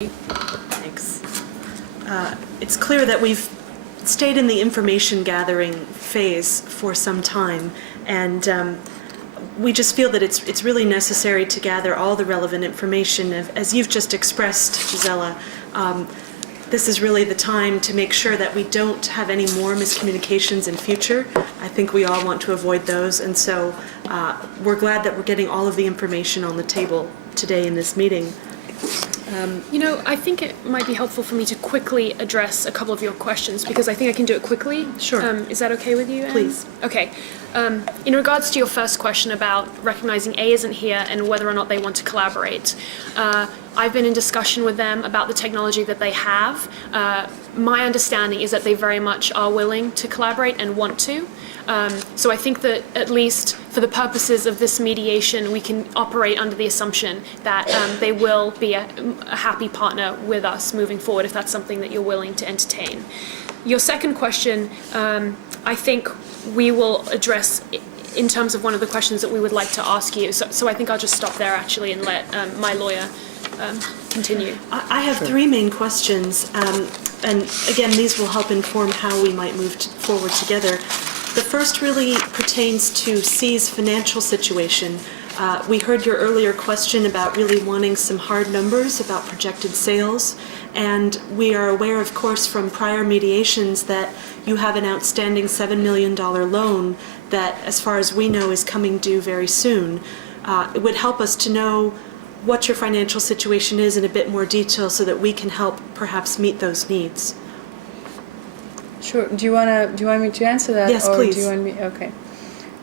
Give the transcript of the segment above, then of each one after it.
Thanks. It's clear that we've stayed in the information gathering phase for some time, and we just feel that it's really necessary to gather all the relevant information. As you've just expressed, Gisela, this is really the time to make sure that we don't have any more miscommunications in future. I think we all want to avoid those, and so we're glad that we're getting all of the information on the table today in this meeting. I think it might be helpful for me to quickly address a couple of your questions, because I think I can do it quickly. Sure. Is that okay with you, Anne? Please. Okay. In regards to your first question about recognizing A isn't here and whether or not they want to collaborate, I've been in discussion with them about the technology that they have. My understanding is that they very much are willing to collaborate and want to. So I think that at least for the purposes of this mediation, we can operate under the assumption that they will be a happy partner with us moving forward, if that's something that you're willing to entertain. Your second question, I think we will address in terms of one of the questions that we would like to ask you. So I think I'll just stop there actually and let my lawyer continue. I have three main questions, and again, these will help inform how we might move forward together. The first really pertains to C's financial situation. We heard your earlier question about really wanting some hard numbers about projected sales, and we are aware, of course, from prior mediations that you have an outstanding $7 million loan that, as far as we know, is coming due very soon. It would help us to know what your financial situation is in a bit more detail so that we can help perhaps meet those needs. Sure. Do you want me to answer that? Yes, or please. Do you want me? Okay.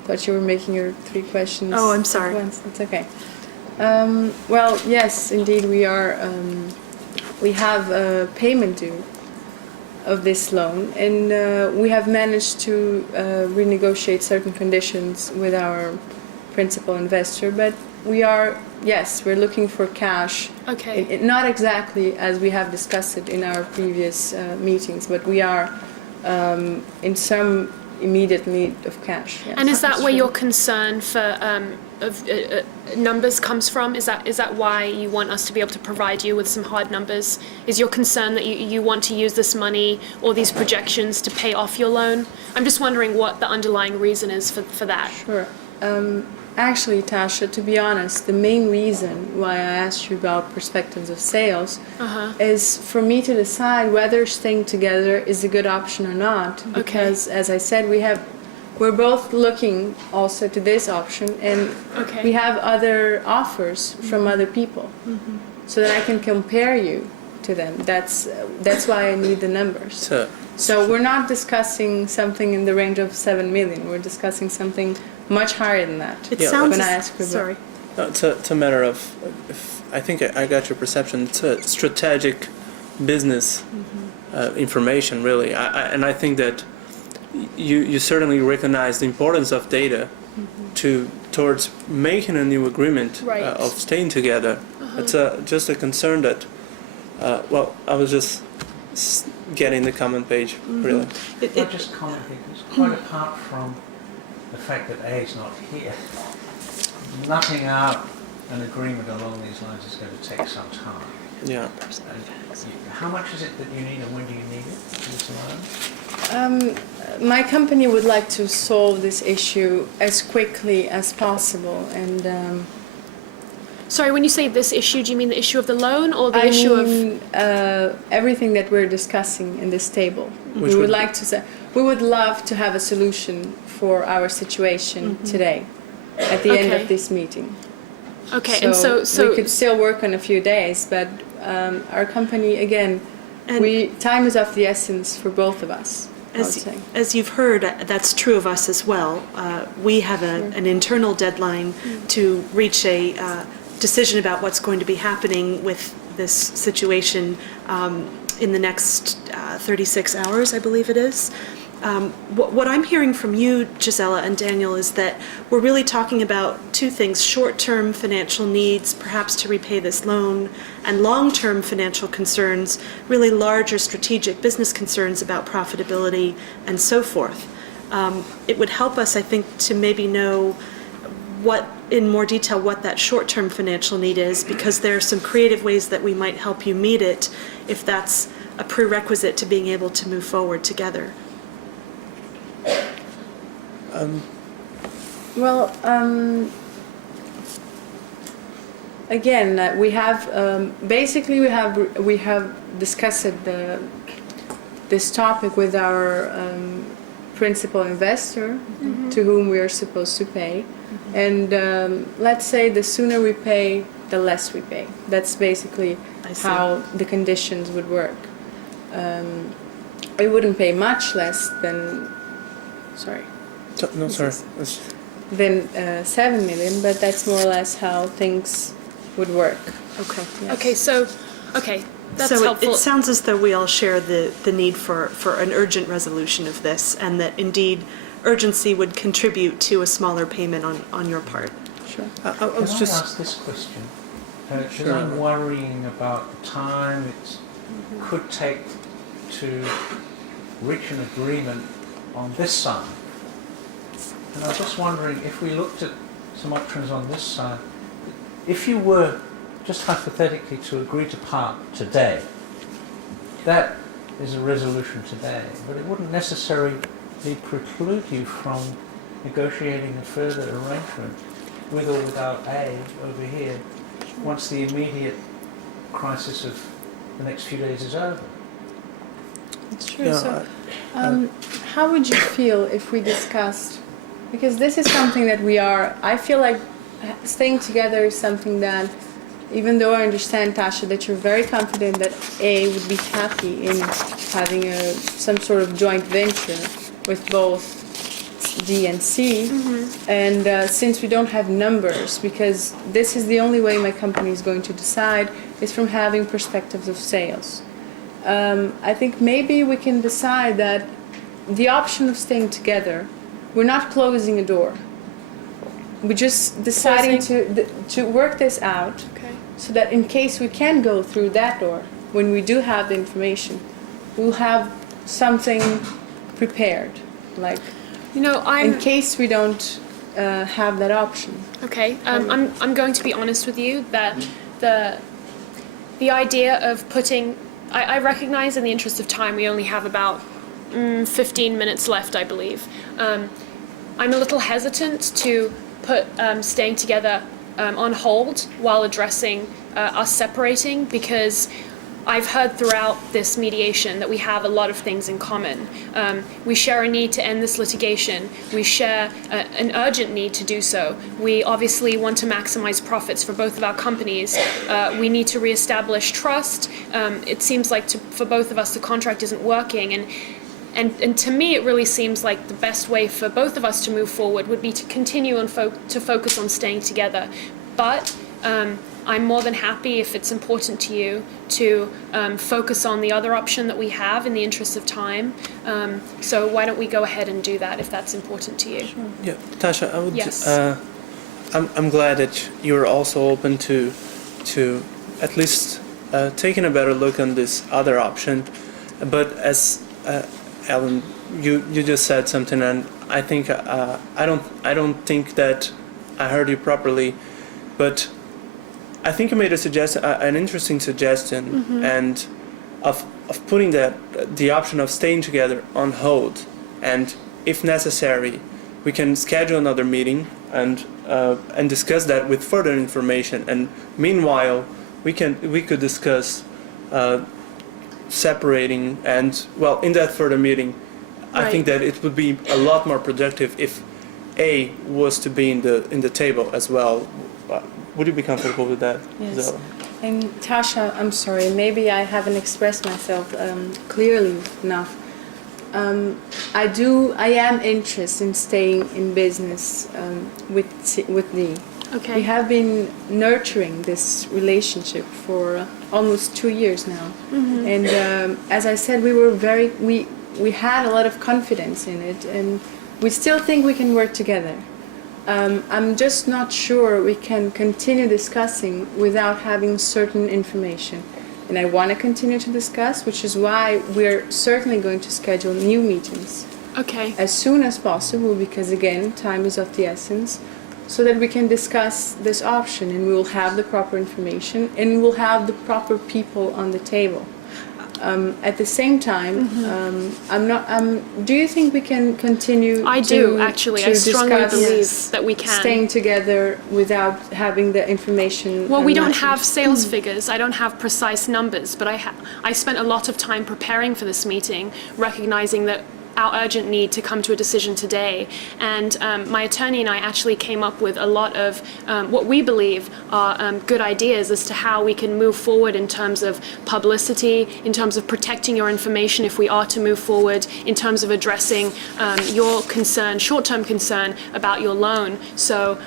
Thought you were making your three questions. Oh, I'm sorry. At once. It's okay. Well, yes, indeed, we are. We have a payment due of this loan, and we have managed to renegotiate certain conditions with our principal investor. But we are, yes, we're looking for cash. Okay. Not exactly as we have discussed it in our previous meetings, but we are in some immediate need of cash. Yes. And is that where your concern for numbers comes from? Is that why you want us to be able to provide you with some hard numbers? Is your concern that you want to use this money or these projections to pay off your loan? I'm just wondering what the underlying reason is for that. Sure. Actually, Tasha, to be honest, the main reason why I asked you about perspectives of sales is for me to decide whether staying together is a good option or not. Because, as I said, we're both looking also to this option, and we have other offers from other people, so that I can compare you to them. That's why I need the numbers. So we're not discussing something in the range of 7 million. We're discussing something much higher than that. It sounds when I ask for sorry. No, it's a matter of, I think I got your perception. It's a strategic business information, really. And I think that you certainly recognize the importance of data towards making a new agreement of staying together. It's just a concern that, I was just getting the comment page, really. I'll just comment here, because quite apart from the fact that A is not here, nutting out an agreement along these lines is going to take some time. Yeah. How much is it that you need, and when do you need it for this loan? My company would like to solve this issue as quickly as possible, and Sorry, when you say this issue, do you mean the issue of the loan or the issue of everything that we're discussing in this table? We would like to say we would love to have a solution for our situation today, at the end of this meeting. Okay, so and so we could still work on a few days, but our company, again, time is of the essence for both of us. As you've heard, that's true of us as well. We have an internal deadline to reach a decision about what's going to be happening with this situation in the next 36 hours, I believe it is. What I'm hearing from you, Gisela and Daniel, is that we're really talking about two things: short-term financial needs, perhaps to repay this loan, and long-term financial concerns, really larger strategic business concerns about profitability and so forth. It would help us, I think, to maybe know in more detail what that short-term financial need is, because there are some creative ways that we might help you meet it if that's a prerequisite to being able to move forward together. Well, again, we have basically we have discussed this topic with our principal investor, to whom we are supposed to pay, and let's say the sooner we pay, the less we pay. That's basically how the conditions would work. We wouldn't pay much less than, No, sorry. than 7 million, but that's more or less how things would work. Okay. Yes. Okay, that's So helpful. it sounds as though we all share the need for an urgent resolution of this, and that indeed urgency would contribute to a smaller payment on your part. Sure. I Can was I just ask this question? Because Sure. I'm worrying about the time it could take to reach an agreement on this side. And I was just wondering, if we looked at some options on this side, if you were just hypothetically to agree to part today, that is a resolution today, but it wouldn't necessarily preclude you from negotiating a further arrangement with or without A over here once the immediate crisis of the next few days is over. It's true. Yeah, So, how would you feel if we discussed, because this is something that I feel like staying together is something that, even though I understand, Tasha, that you're very confident that A would be happy in having some sort of joint venture with both D and C, and since we don't have numbers, because this is the only way my company is going to decide, is from having perspectives of sales. I think maybe we can decide that the option of staying together, we're not closing a door. We're just deciding to work this out, Okay. so that in case we can go through that door, when we do have the information, we'll have something prepared, like in case we don't have that option. Okay, I'm going to be honest with you that the idea of putting, I recognize in the interest of time we only have about 15 minutes left, I believe. I'm a little hesitant to put staying together on hold while addressing us separating, because I've heard throughout this mediation that we have a lot of things in common. We share a need to end this litigation. We share an urgent need to do so. We obviously want to maximize profits for both of our companies. We need to reestablish trust. It seems like for both of us the contract isn't working, and to me it really seems like the best way for both of us to move forward would be to continue to focus on staying together. But I'm more than happy, if it's important to you, to focus on the other option that we have in the interest of time. So why don't we go ahead and do that if that's important to you? Sure. Yeah, Tasha, I would. Yes. I'm glad that you're also open to at least taking a better look on this other option. But as Alan, you just said something, and I think I don't think that I heard you properly, but I think you made an interesting suggestion, and of putting the option of staying together on hold, and if necessary, we can schedule another meeting and discuss that with further information. And meanwhile, we could discuss separating, and well, in that further meeting, I think that it would be a lot more productive if A was to be in the table as well. Would you be comfortable with that? Yes. Zella? And Tasha, I'm sorry, maybe I haven't expressed myself clearly enough. I am interested in staying in business with Lee. Okay. We have been nurturing this relationship for almost 2 years now, and as I said, we had a lot of confidence in it, and we still think we can work together. I'm just not sure we can continue discussing without having certain information. And I want to continue to discuss, which is why we're certainly going to schedule new meetings Okay. as soon as possible, because again, time is of the essence. so that we can discuss this option, and we will have the proper information and we will have the proper people on the table. At the same time, do you think we can continue I do, actually. I strongly discuss believe that we can. staying together without having the information? Well, we don't matching? have sales figures. I don't have precise numbers, but I spent a lot of time preparing for this meeting, recognizing that our urgent need to come to a decision today. And my attorney and I actually came up with a lot of what we believe are good ideas as to how we can move forward in terms of publicity, in terms of protecting your information if we are to move forward, in terms of addressing your concern, short-term concern about your loan. So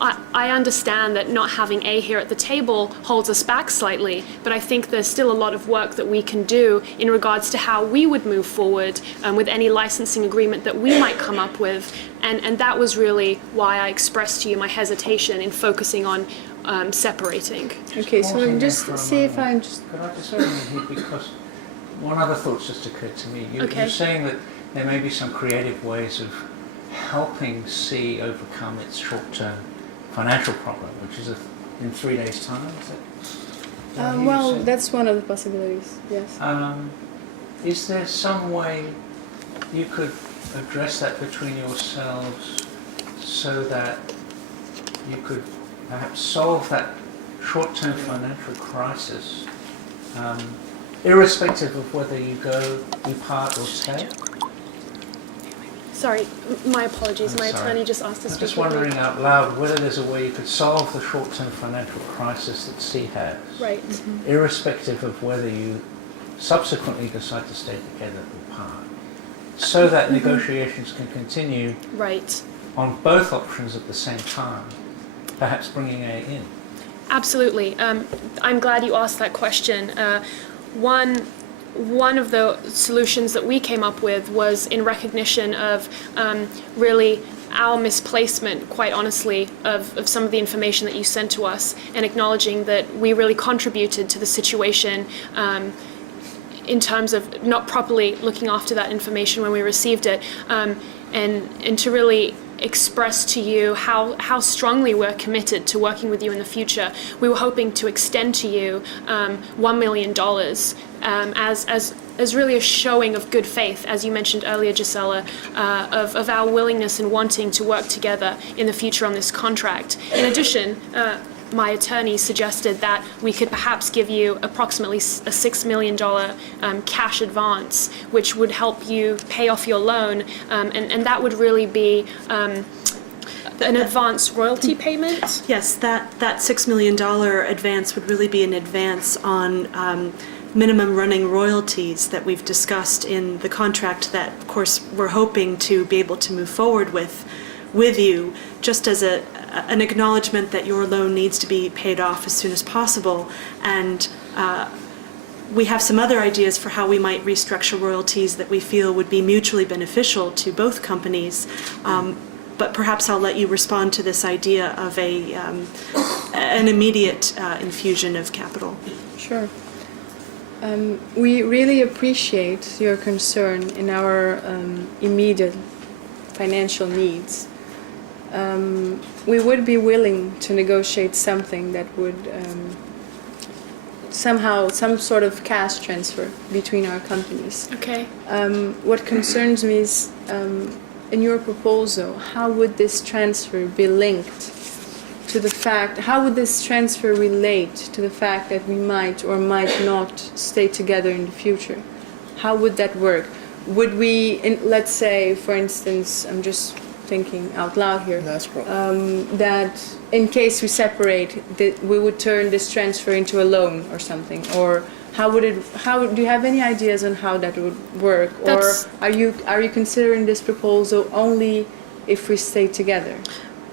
I understand that not having A here at the table holds us back slightly, but I think there's still a lot of work that we can do in regards to how we would move forward with any licensing agreement that we might come up with. And that was really why I expressed to you my hesitation in focusing on separating. Okay, so Pausing there just for a see if moment. I just. Could I just say something here, because one other thought's just occurred to me. Okay. You're saying that there may be some creative ways of helping C overcome its short-term financial problem, which is in 3 days' time. Is that what you Well, said? that's one of the possibilities. Yes. Is there some way you could address that between yourselves so that you could perhaps solve that short-term financial crisis, irrespective of whether you part or stay? Sorry, my apologies. I'm My sorry. attorney just asked us I'm to just speak with me. wondering out loud whether there's a way you could solve the short-term financial crisis that C has, Right. irrespective of whether you subsequently decide to stay together or part, so that negotiations can continue Right. on both options at the same time, perhaps bringing A in. Absolutely. I'm glad you asked that question. One of the solutions that we came up with was in recognition of really our misplacement, quite honestly, of some of the information that you sent to us, and acknowledging that we really contributed to the situation in terms of not properly looking after that information when we received it, and to really express to you how strongly we're committed to working with you in the future. We were hoping to extend to you $1 million as really a showing of good faith, as you mentioned earlier, Gisela, of our willingness and wanting to work together in the future on this contract. In addition, my attorney suggested that we could perhaps give you approximately a $6 million cash advance, which would help you pay off your loan, and that would really be an advance royalty payment? Yes, that $6 million advance would really be an advance on minimum running royalties that we've discussed in the contract that, of course, we're hoping to be able to move forward with you, just as an acknowledgement that your loan needs to be paid off as soon as possible. And we have some other ideas for how we might restructure royalties that we feel would be mutually beneficial to both companies. But perhaps I'll let you respond to this idea of an immediate infusion of capital. Sure. We really appreciate your concern in our immediate financial needs. We would be willing to negotiate something that would somehow, some sort of cash transfer between our companies. Okay. What concerns me is, in your proposal, how would this transfer be linked to the fact, how would this transfer relate to the fact that we might or might not stay together in the future? How would that work? Would we, let's say, for instance, I'm just thinking out loud here, that in case we separate, that we would turn this transfer into a loan or something, or how would it? How do you have any ideas on how that would work, That's- or are you considering this proposal only if we stay together?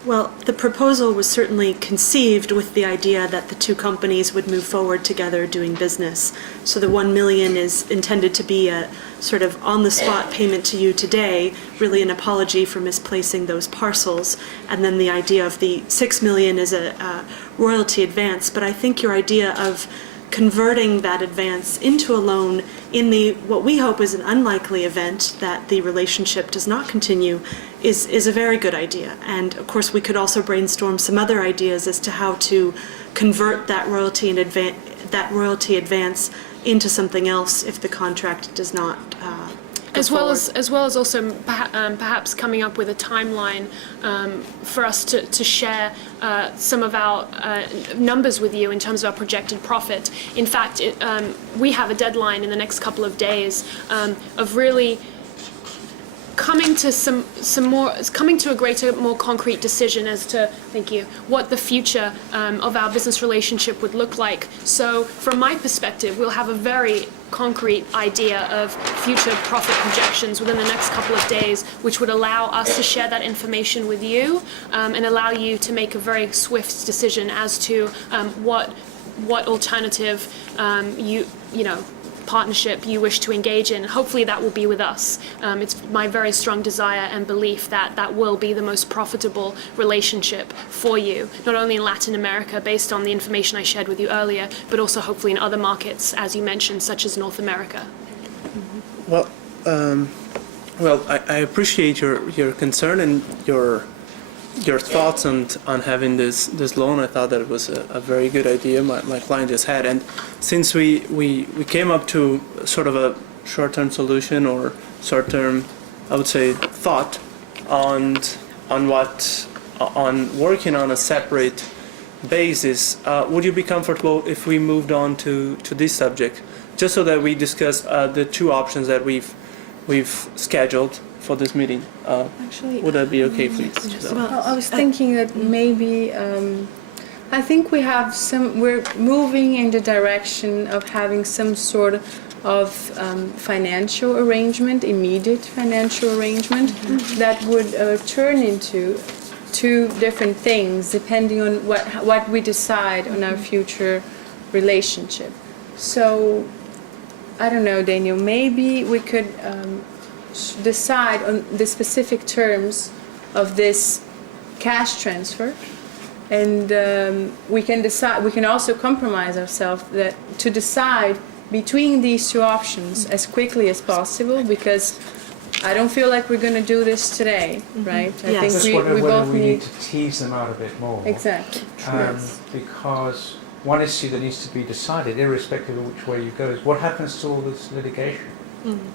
Well, the proposal was certainly conceived with the idea that the two companies would move forward together doing business. So the $1 million is intended to be a sort of on-the-spot payment to you today, really an apology for misplacing those parcels. And then the idea of the $6 million is a royalty advance. But I think your idea of converting that advance into a loan in the what we hope is an unlikely event that the relationship does not continue is a very good idea. And of course, we could also brainstorm some other ideas as to how to convert that royalty advance into something else if the contract does not. As well as also perhaps coming up with a timeline for us to share some of our numbers with you in terms of our projected profit. In fact, we have a deadline in the next couple of days of really coming to a greater, more concrete decision as to, thank you, what the future of our business relationship would look like. So from my perspective, we'll have a very concrete idea of future profit projections within the next couple of days, which would allow us to share that information with you and allow you to make a very swift decision as to what alternative partnership you wish to engage in. Hopefully that will be with us. It's my very strong desire and belief that that will be the most profitable relationship for you, not only in Latin America based on the information I shared with you earlier, but also hopefully in other markets, as you mentioned, such as North America. Well, I appreciate your concern and your thoughts on having this loan. I thought that it was a very good idea my client just had, and since we came up to sort of a short-term solution or short-term, I would say, thought on working on a separate basis, would you be comfortable if we moved on to this subject, just so that we discuss the two options that we've scheduled for this meeting? Actually, would that be okay, please? well, I was thinking that maybe I think we're moving in the direction of having some sort of financial arrangement, immediate financial arrangement that would turn into two different things depending on what we decide on our future relationship. So I don't know, Daniel, maybe we could decide on the specific terms of this cash transfer, and we can also compromise ourselves to decide between these two options as quickly as possible, because I don't feel like we're going to do this today, right? I Yes. think Just we wonder whether both we need need to tease them out a bit more. exactly. Yes. Because one issue that needs to be decided, irrespective of which way you go, is what happens to all this litigation.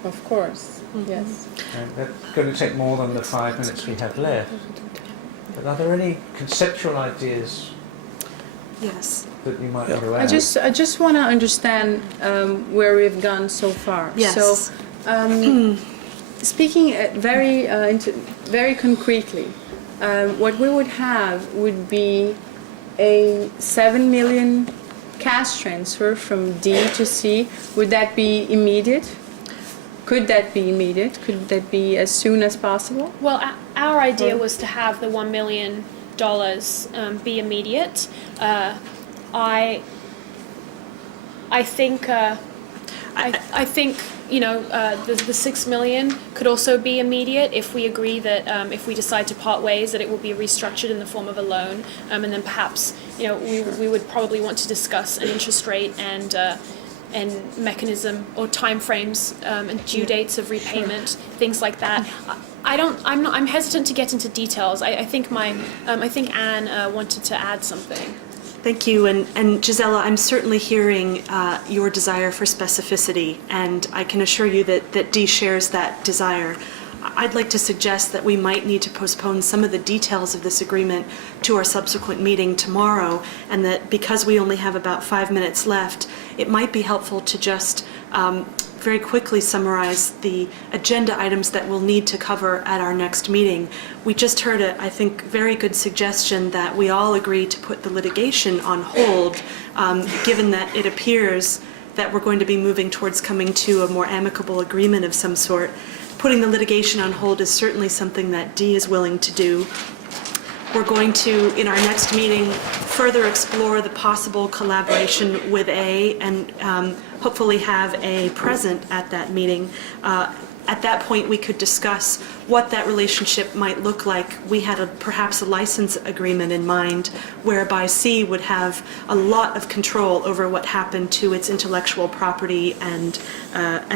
Of course, yes. And that's going to take more than the 5 minutes we have left. But are there any conceptual ideas Yes. that you might Yeah. want to add? I just want to understand where we've gone so far. Yes. So, speaking very concretely, what we would have would be a 7 million cash transfer from D to C. Would that be immediate? Could that be immediate? Could that be as soon as possible? Well, our idea was to have the $1 million be immediate. I think the 6 million could also be immediate if we agree that if we decide to part ways, that it will be restructured in the form of a loan, and then perhaps we would probably want to discuss an interest rate and mechanism or timeframes and due dates of repayment, things like that. I'm hesitant to get into details. I think Anne wanted to add something. Thank you, and Gisela, I'm certainly hearing your desire for specificity, and I can assure you that Dee shares that desire. I'd like to suggest that we might need to postpone some of the details of this agreement to our subsequent meeting tomorrow, and that because we only have about 5 minutes left, it might be helpful to just very quickly summarize the agenda items that we'll need to cover at our next meeting. We just heard I think, very good suggestion that we all agree to put the litigation on hold, given that it appears that we're going to be moving towards coming to a more amicable agreement of some sort. Putting the litigation on hold is certainly something that Dee is willing to do. we're going to, in our next meeting, further explore the possible collaboration with A and hopefully have A present at that meeting. At that point, we could discuss what that relationship might look like. We had perhaps a license agreement in mind whereby C would have a lot of control over what happened to its intellectual property and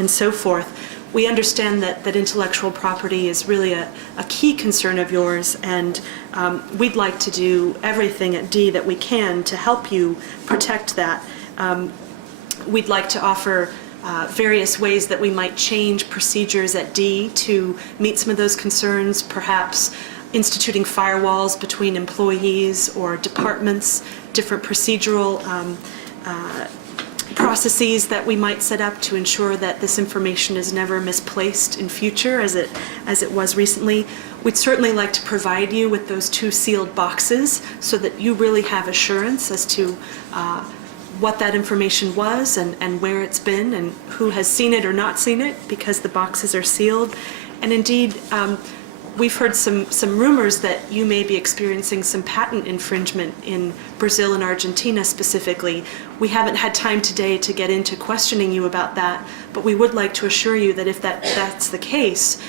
so forth. We understand that intellectual property is really a key concern of yours, and we'd like to do everything at D that we can to help you protect that. We'd like to offer various ways that we might change procedures at D to meet some of those concerns, perhaps instituting firewalls between employees or departments, different procedural processes that we might set up to ensure that this information is never misplaced in future as it was recently. We'd certainly like to provide you with those 2 sealed boxes so that you really have assurance as to what that information was and where it's been and who has seen it or not seen it, because the boxes are sealed. And indeed, we've heard some rumors that you may be experiencing some patent infringement in Brazil and Argentina specifically. We haven't had time today to get into questioning you about that, but we would like to assure you that if that's the case,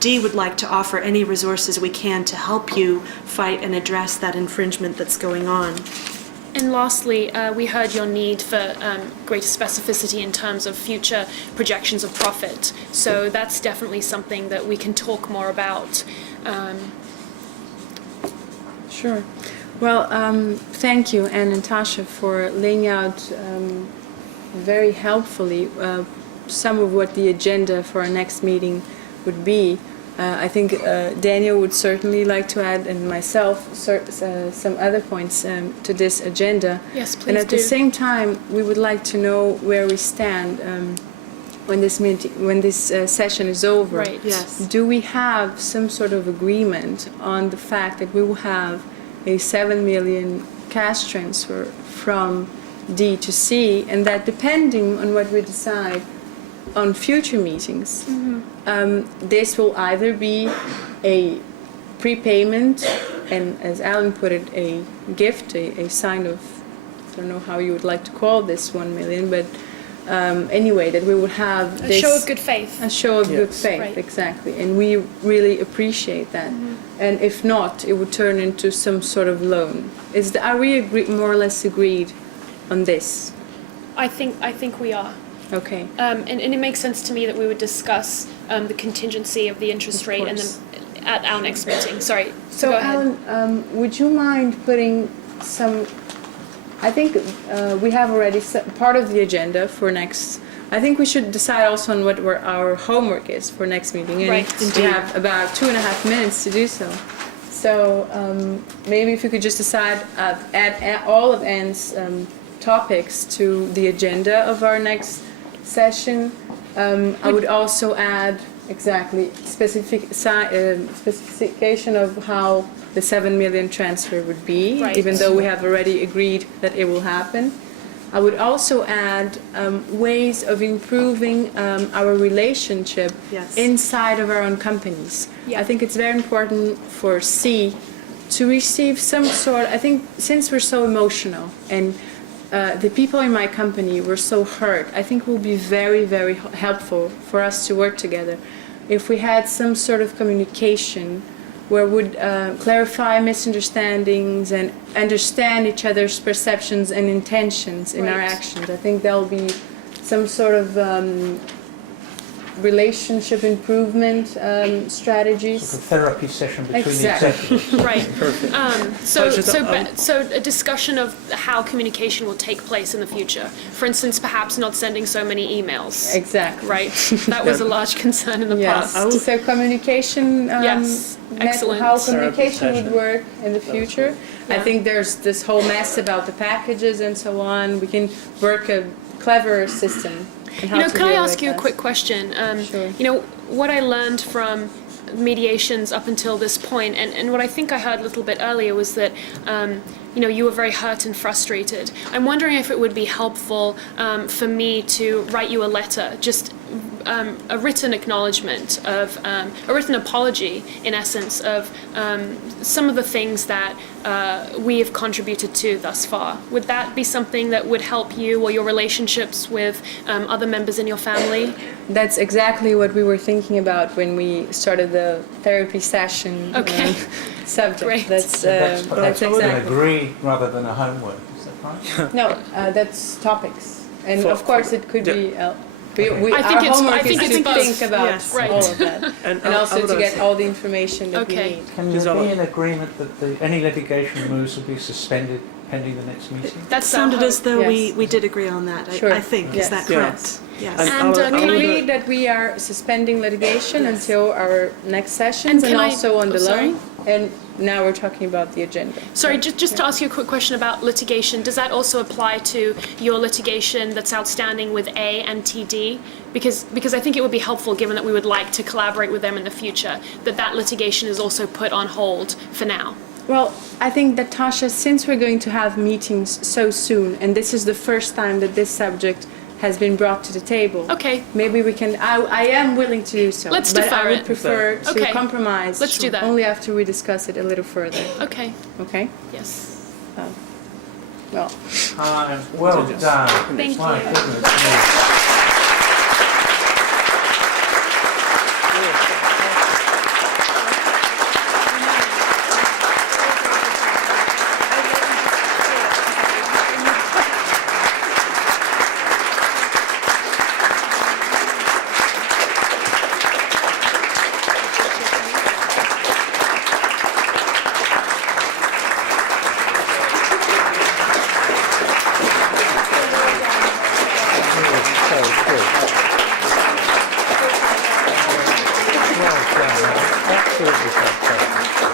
D would like to offer any resources we can to help you fight and address that infringement that's going on. And lastly, we heard your need for greater specificity in terms of future projections of profit. So that's definitely something that we can talk more about. Sure. Well, thank you, Anne and Tasha, for laying out very helpfully some of what the agenda for our next meeting would be. I think Daniel would certainly like to add, and myself, some other points to this agenda. Yes, please And at do. the same time, we would like to know where we stand when this session is over. Right. Yes. Do we have some sort of agreement on the fact that we will have a 7 million cash transfer from D to C, and that depending on what we decide on future meetings, this will either be a prepayment and, as Alan put it, a gift, a sign of, I don't know how you would like to call this 1 million, but anyway, that we would have A this show of good faith. a show of good Yes. faith, Right. exactly, and we really appreciate that. And if not, it would turn into some sort of loan. Are we more or less agreed on this? I think we are. Okay. And it makes sense to me that we would discuss the contingency of the interest Of rate and course. at our next meeting. Sorry. So, go ahead. Alan, would you mind putting some? I think we have already set part of the agenda for next. I think we should decide also on what our homework is for next meeting. And Right. we have about 2.5 minutes to do so. So maybe if you could just decide, add all of Anne's topics to the agenda of our next session. I would also add specification of how the 7 million transfer would be, Right. even though we have already agreed that it will happen. I would also add ways of improving our relationship Yes. inside of our own companies. Yeah. I think it's very important for C to receive some sort, I think since we're so emotional and the people in my company were so hurt, I think it will be very, very helpful for us to work together if we had some sort of communication where we would clarify misunderstandings and understand each other's perceptions and intentions in our Right. actions. I think there'll be some sort of relationship improvement strategies. Sort of therapy session between Exactly. the executives. Right. Perfect. So a discussion of how communication will take place in the future. For instance, perhaps not sending so many emails. Exactly. Right. That was a large concern in the Yes. past. So communication. Yes. Excellent. How Therapy communication would session. work in the future. I Yeah. think there's this whole mess about the packages and so on. We can work a clever system. in how to Can I deal ask with you a this. quick question? Sure. What I learned from mediations up until this point, and what I think I heard a little bit earlier was that you were very hurt and frustrated. I'm wondering if it would be helpful for me to write you a letter, just a written acknowledgement of, a written apology, in essence, of some of the things that we have contributed to thus far. Would that be something that would help you or your relationships with other members in your family? That's exactly what we were thinking about when we started the therapy session Okay. subject. Great. That's That's an exactly. agree rather than a homework, is that right? No, that's topics, and For- of course it could yeah. be. I think Our it's- homework I think is it's to both. think about Yes. Right. all of that, and I also would to get also- all the information that Okay. we need. Can Is there that be what- an agreement that any litigation moves will be suspended pending the next meeting? That's Sounded our as though Yes. we did agree on that, Sure. I think. Yes. Is that Yeah. correct? Yes. And And, I would- We can I- agreed that we are suspending litigation Yes. until our next sessions, and can I- also on the oh, sorry. loan. And now we're talking about the agenda. Sorry, just to ask you a quick question about litigation. Does that also apply to your litigation that's outstanding with A and TD? Because I think it would be helpful, given that we would like to collaborate with them in the future, that litigation is also put on hold for now. Well, I think that Tasha, since we're going to have meetings so soon, and this is the first time that this subject has been brought to the table. Okay. Maybe we can. I am willing to do so. Let's but defer I would it. prefer to Okay. compromise. Let's do that. Only after we discuss it a little further. Okay. Okay. Yes. Well. Well done. Thank My you. goodness me. Well done. Absolutely fantastic.